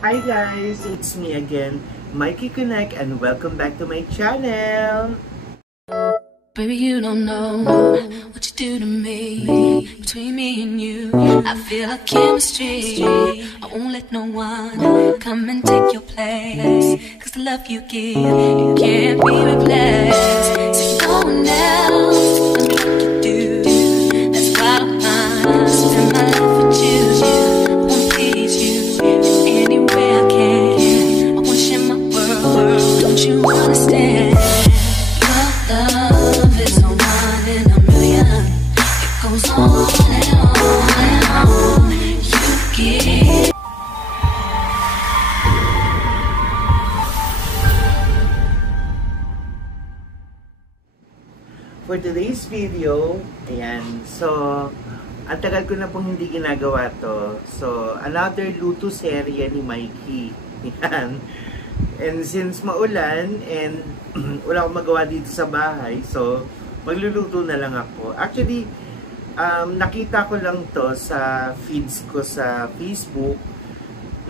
Hi guys, it's me again, Mikey Connect, and welcome back to my channel. Baby, you don't know what you do to me. Between me and you, I feel like chemistry. I won't let no one come and take your place. Cause the love you give, it can't be replaced. So no one else tell me what to do. That's why I spend my life with you. I wanna please you in any way I can. I wanna share my world, don't you understand? Your love is a one in a million. It goes on and on and on. You get. For today's video, ayan, so, ang tagal ko na pong hindi ginagawa to. So, another luto serye ni Mikey. Ayan. And since maulan, and wala akong magawa dito sa bahay, so, magluluto na lang ako. Actually, nakita ko lang to sa feeds ko sa Facebook,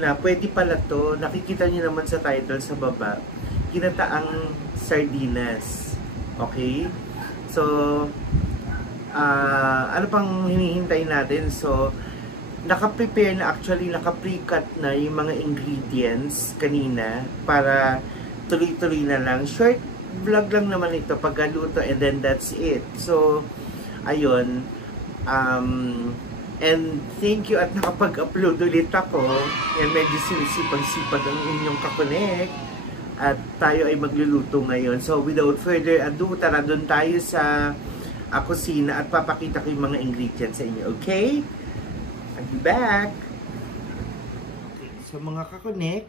na pwede pala to, nakikita niyo naman sa title sa baba, ginataang sardinas. Okay? So, ano pang hinihintay natin? So, naka-prepare na, actually, naka-pre-cut na yung mga ingredients kanina para tuloy-tuloy na lang. Short vlog lang naman ito, pagkaluto, and then that's it. So, ayun. And thank you at nakapag-upload ulit ako. Yan, medyo sinisipag-sipag ang inyong kakonek. At tayo ay magluluto ngayon. So, without further ado, tara doon tayo sa kusina at papakita ko yung mga ingredients sa inyo. Okay? I'll be back! Okay, so mga kakonek,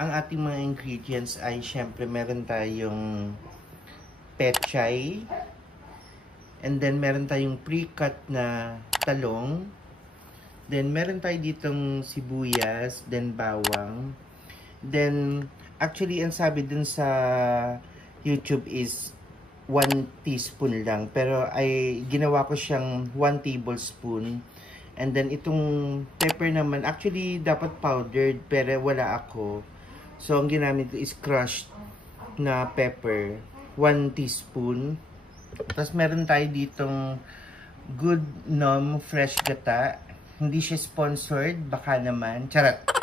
ang ating mga ingredients ay syempre meron tayong pechay, and then meron tayong pre-cut na talong, then meron tayo ditong sibuyas, then bawang. Then, actually, ang sabi dun sa YouTube is 1 teaspoon lang. Pero, ay ginawa ko siyang 1 tablespoon. And then, itong pepper naman, actually, dapat powdered, pero wala ako. So, ang ginamit ko is crushed na pepper. 1 teaspoon. Tapos, meron tayo ditong Good Nom Fresh Gata. Hindi siya sponsored, baka naman. Charot!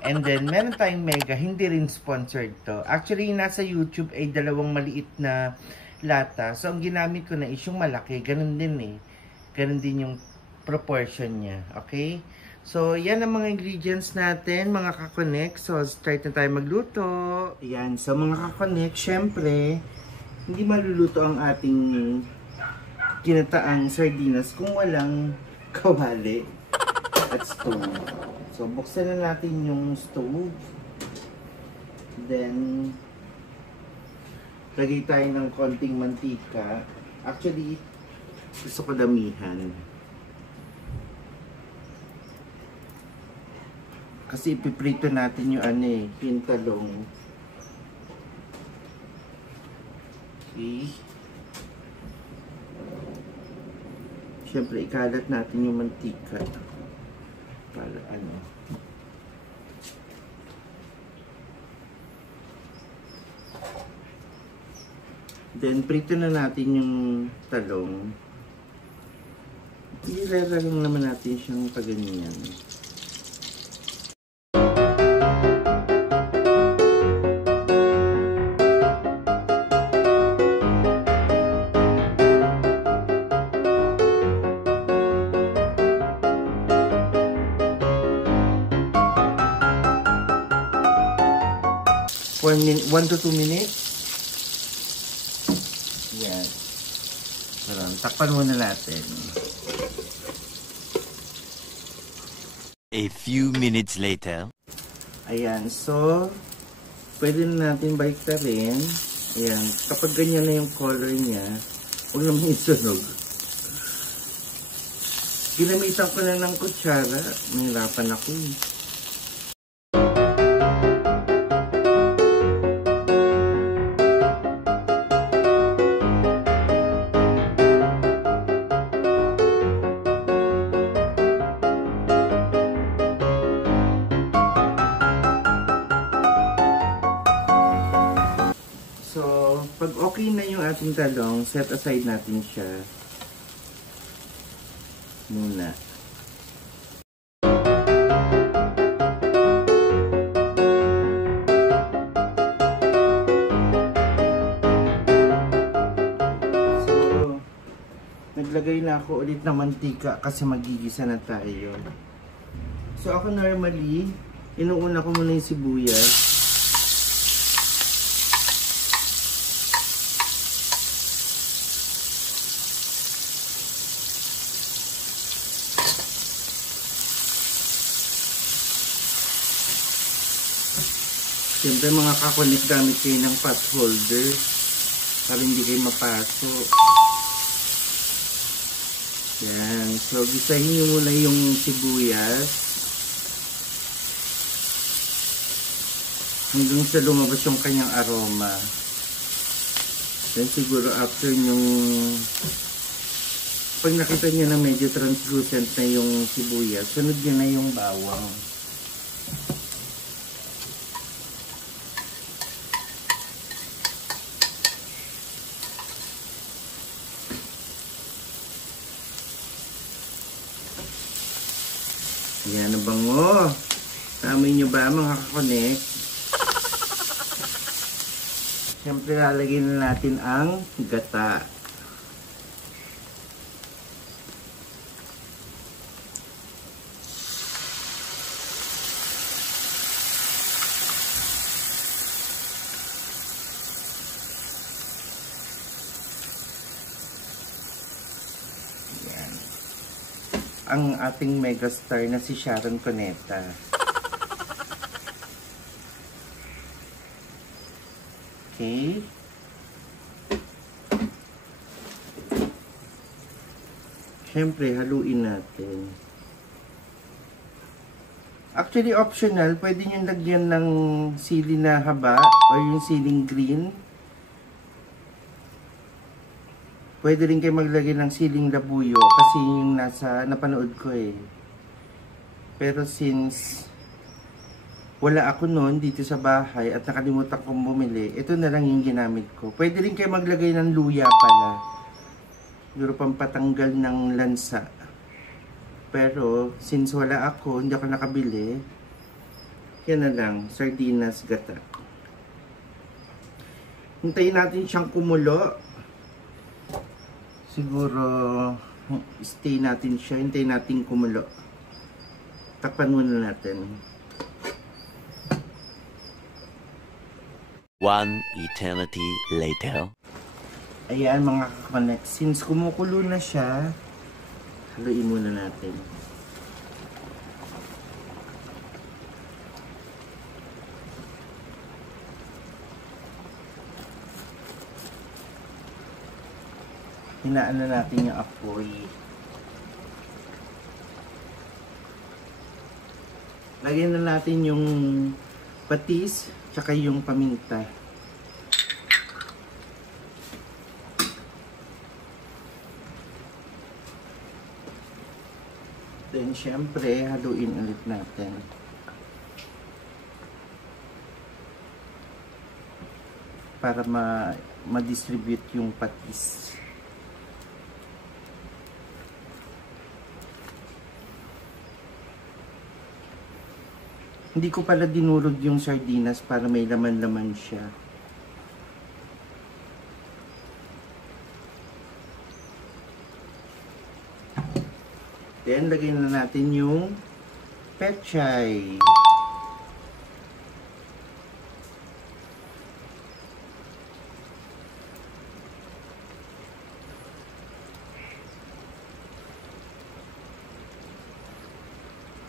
And then, meron tayong Mega, hindi rin sponsored to. Actually, nasa YouTube ay dalawang maliit na lata. So, ang ginamit ko na is yung malaki. Ganun din eh. Ganun din yung proportion niya. Okay? So, yan ang mga ingredients natin, mga kakonek. So, start na tayo magluto. Yan. So, mga kakonek, syempre, hindi maluluto ang ating ginataang sardinas kung walang kawali at stove. So, buksan na natin yung stove. Then, lagay tayo ng konting mantika. Actually, gusto ko damihan. Kasi ipiprito natin yung ano eh, yung talong. Okay. Siyempre, ikalat natin yung mantika. Para ano. Then, prito na natin yung talong. Ilalagay naman natin siyang paganyan. One to 2 minutes. Yan. So, takpan muna natin. A few minutes later. Ayan. So, pwede na natin baliktarin. Ayan. Kapag ganyan na yung color niya, huwag naman isunog. Ginamitan ko na ng kutsara. Mahirapan ako eh. nating talong, set aside natin siya muna. Naglagay na ako ulit ng mantika kasi magigisa na tayo. So ako normally, inuuna ko muna yung sibuyas. Siyempre mga kakunik, gamit kayo ng pot holder para hindi kayo mapasok. Yan. So, gisahin nyo muna yung sibuyas hanggang sa lumabas yung kanyang aroma. Then, siguro after yung pag nakita nyo na medyo translucent na yung sibuyas, sunod nyo na yung bawang. Yan, ang bango. Amoy nyo ba mga kakonek? Siyempre lalagyan na natin ang gata. Ang ating megastar na si Sharon Cuneta. Okay. Siyempre, haluin natin. Actually, optional. Pwede nyo lagyan ng sili na haba o yung siling green. Pwede rin kayo maglagay ng siling labuyo kasi yung napanood ko eh. Pero since wala ako noon dito sa bahay at nakalimutan kong bumili, ito na lang yung ginamit ko. Pwede rin kayo maglagay ng luya pala. Siguro pampatanggal ng lansa. Pero since wala ako, hindi ako nakabili, yan na lang, sardinas gata. Hintayin natin siyang kumulo. Siguro, stay natin siya. Hintayin natin kumulo. Takpan muna natin. One eternity later. Ayan mga kakakonek. Since kumukulo na siya, haluin muna natin. Hinaan na natin yung apoy. Lagyan na natin yung patis, tsaka yung paminta. Then, syempre, haluin ulit natin. Para ma-distribute yung patis. Hindi ko pala dinurog yung sardinas para may laman-laman siya. Then, lagyan na natin yung pechay.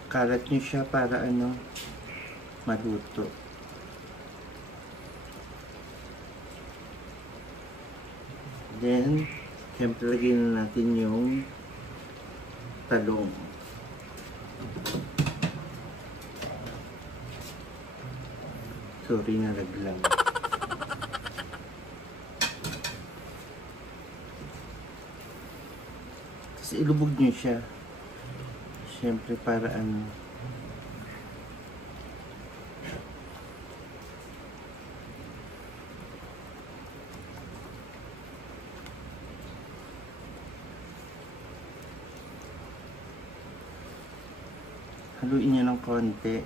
Kalat nyo siya para maluto. Then, siyempre lagyan na natin yung talong. Sorry, nalaglag. Tapos ilubog nyo siya. Siyempre para Haluin nyo ng konti.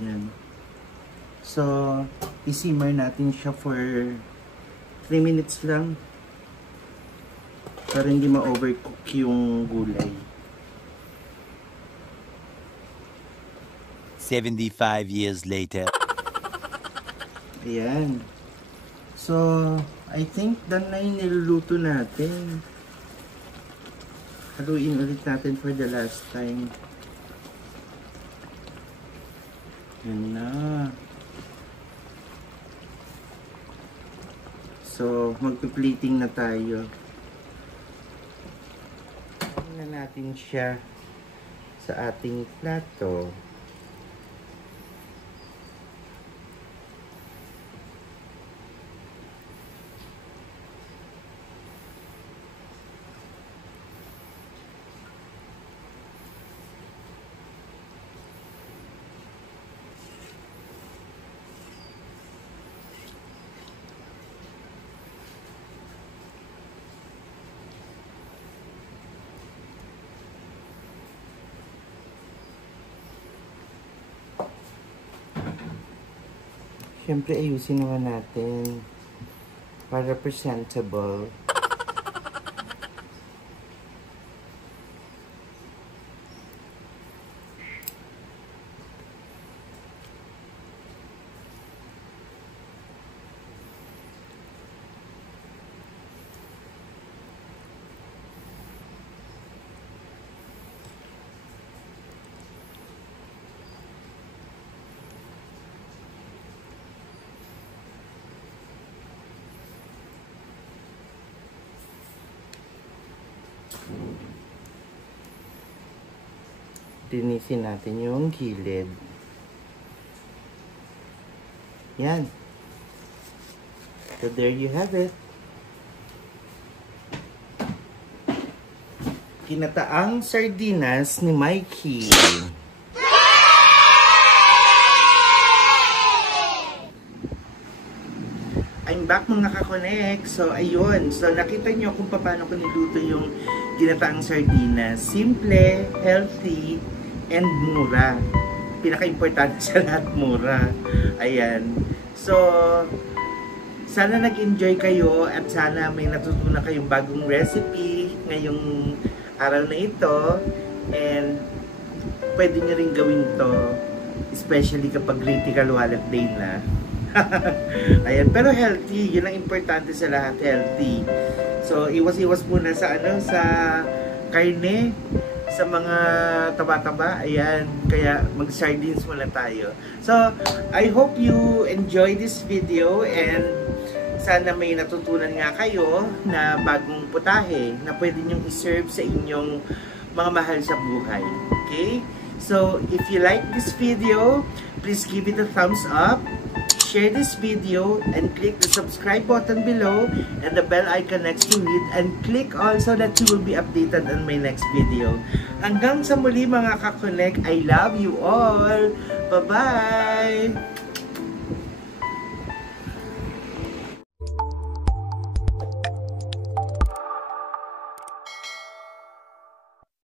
Yan. So, isimmer natin siya for 3 minutes lang. Para hindi ma-overcook yung gulay. 75 years later. Ayan. So, I think done na yung niluluto natin. Haluin ulit natin for the last time. Yan na. So, magpi-plating na tayo. Tingnan natin siya sa ating plato. Siyempre, ayusin naman natin para presentable. Linisin natin yung gilid. Yan. So there you have it. Kinataang sardinas ni Mikey. I'm back mga ka-connect. So ayun. So nakita nyo kung paano ko niluto yung kinataang sardinas. Simple, healthy, and mura. Pinaka-importante sa lahat, mura. Ayan. So, sana nag-enjoy kayo at sana may natutunan kayong bagong recipe ngayong araw na ito. And pwede nyo rin gawin to, especially kapag critical wallet day na. Ayan. Pero healthy. Yun ang importante sa lahat. Healthy. So, iwas-iwas muna sa sa karne, sa mga taba-taba. Ayan, kaya mag-sardines muna tayo. So, I hope you enjoy this video and sana may natutunan nga kayo na bagong putahe na pwede nyong iserve sa inyong mga mahal sa buhay. Okay? So, if you like this video, please give it a thumbs up. Share this video and click the subscribe button below and the bell icon next to it and click also that you will be updated on my next video. Hanggang sa muli mga ka-connect, I love you all. Bye-bye!